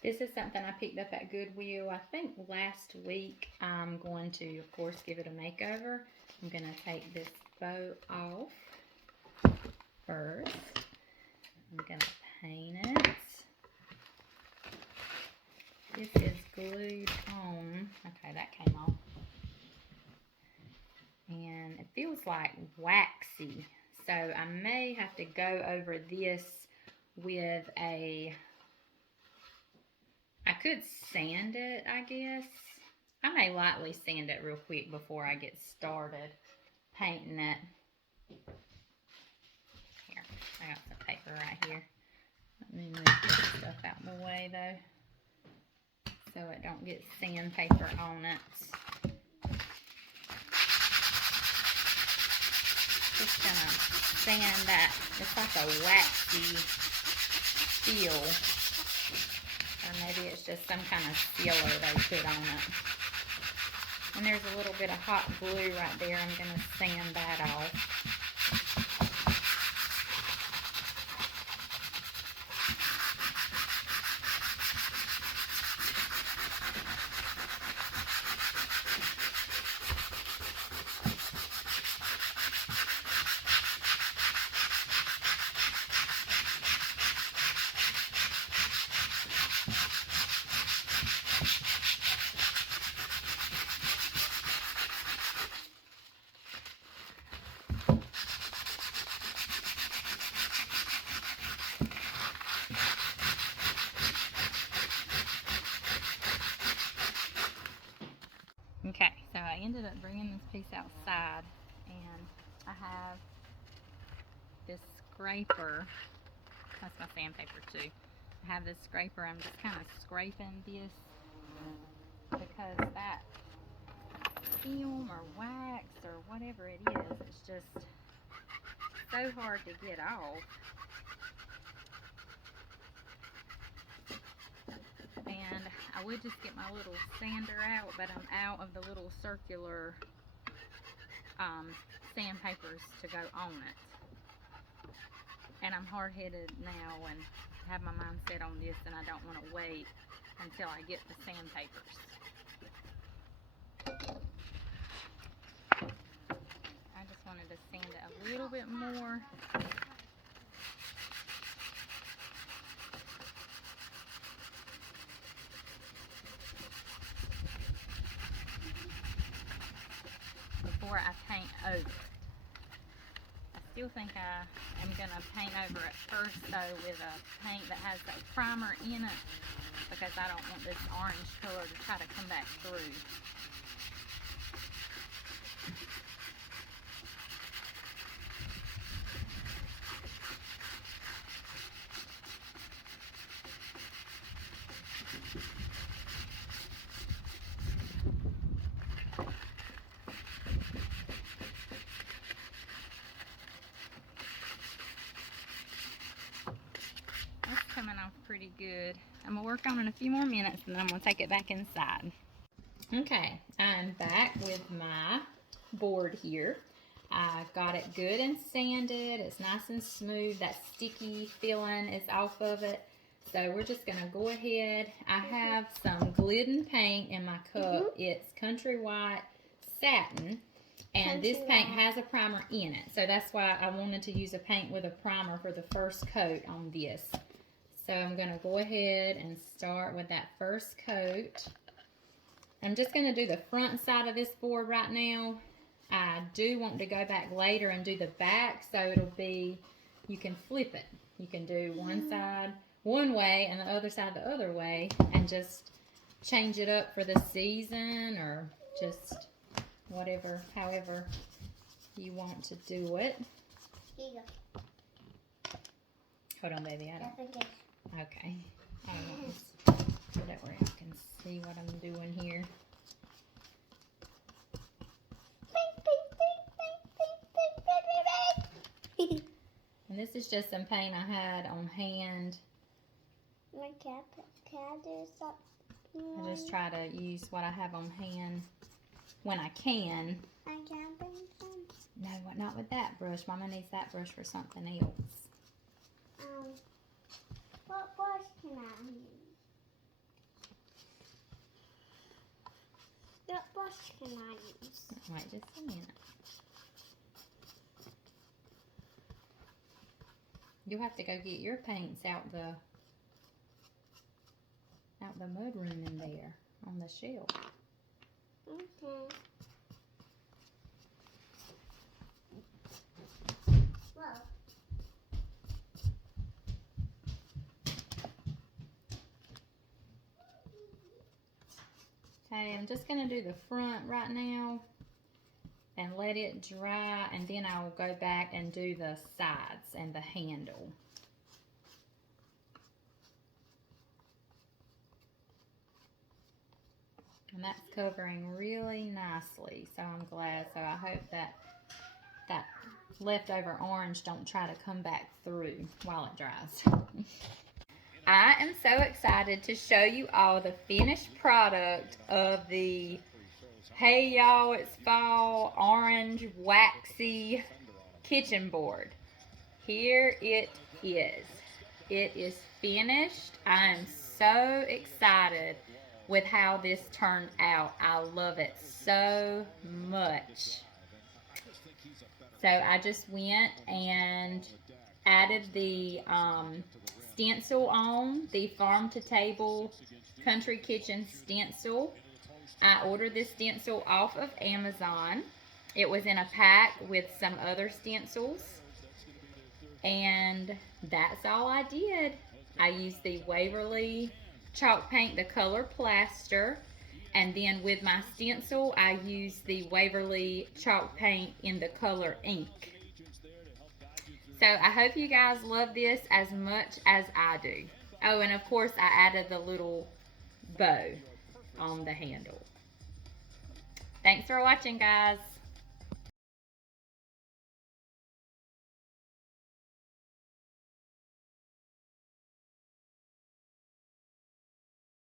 This is something I picked up at Goodwill, I think last week. I'm going to, of course, give it a makeover. I'm going to take this bow off first. I'm going to paint it. This is glued on. Okay, that came off. And it feels like waxy. So I may have to go over this with a... I could sand it, I guess. I may lightly sand it real quick before I get started painting it. Here, I got some paper right here. Let me move this stuff out of the way though, so it don't get sandpaper on it. Just gonna sand that. It's like a waxy feel. Or maybe it's just some kind of sealer they put on it. And there's a little bit of hot glue right there. I'm going to sand that off. Okay, so I ended up bringing this piece outside, and I have this scraper. That's my sandpaper too. I have this scraper. I'm just kind of scraping this because that film or wax or whatever it is, it's just so hard to get off. And I would just get my little sander out, but I'm out of the little circular sandpapers to go on it. And I'm hard-headed now and have my mind set on this, and I don't want to wait until I get the sandpapers. I just wanted to sand it a little bit more. Before I paint over. I still think I am going to paint over it first though with a paint that has a primer in it, because I don't want this orange color to try to come back through. Coming off pretty good. I'm gonna work on it a few more minutes and then I'm gonna take it back inside. Okay, I'm back with my board here. I got it good and sanded. It's nice and smooth. That sticky feeling is off of it. So we're just gonna go ahead. I have some Glidden paint in my cup. It's Country White Satin. And this paint has a primer in it. So that's why I wanted to use a paint with a primer for the first coat on this. So I'm going to go ahead and start with that first coat. I'm just going to do the front side of this board right now. I do want to go back later and do the back, so it'll be, you can flip it. You can do one side one way and the other side the other way, and just change it up for the season, or just whatever, however you want to do it. Here you go. Hold on, baby. I don't. Okay. I don't want this so that way I can see what I'm doing here. And this is just some paint I had on hand. Can I do something? I just try to use what I have on hand when I can. I can bring some. No, not with that brush. Mama needs that brush for something else. What brush can I use? What brush can I use? Wait just a minute. You'll have to go get your paints out the mud room in there on the shelf. Okay. Whoa. Okay, I'm just going to do the front right now and let it dry, and then I'll go back and do the sides and the handle. And that's covering really nicely, so I'm glad. So I hope that that leftover orange don't try to come back through while it dries. I am so excited to show you all the finished product of the Hey Y'all It's Fall orange waxy kitchen board. Here it is. It is finished. I am so excited with how this turned out. I love it so much. So I just went and added the stencil on, the farm to table country kitchen stencil. I ordered this stencil off of Amazon. It was in a pack with some other stencils, and that's all I did. I used the Waverly chalk paint, the color plaster, and then with my stencil I used the Waverly chalk paint in the color ink. So I hope you guys love this as much as I do. Oh, and of course I added the little bow on the handle. Thanks for watching, guys.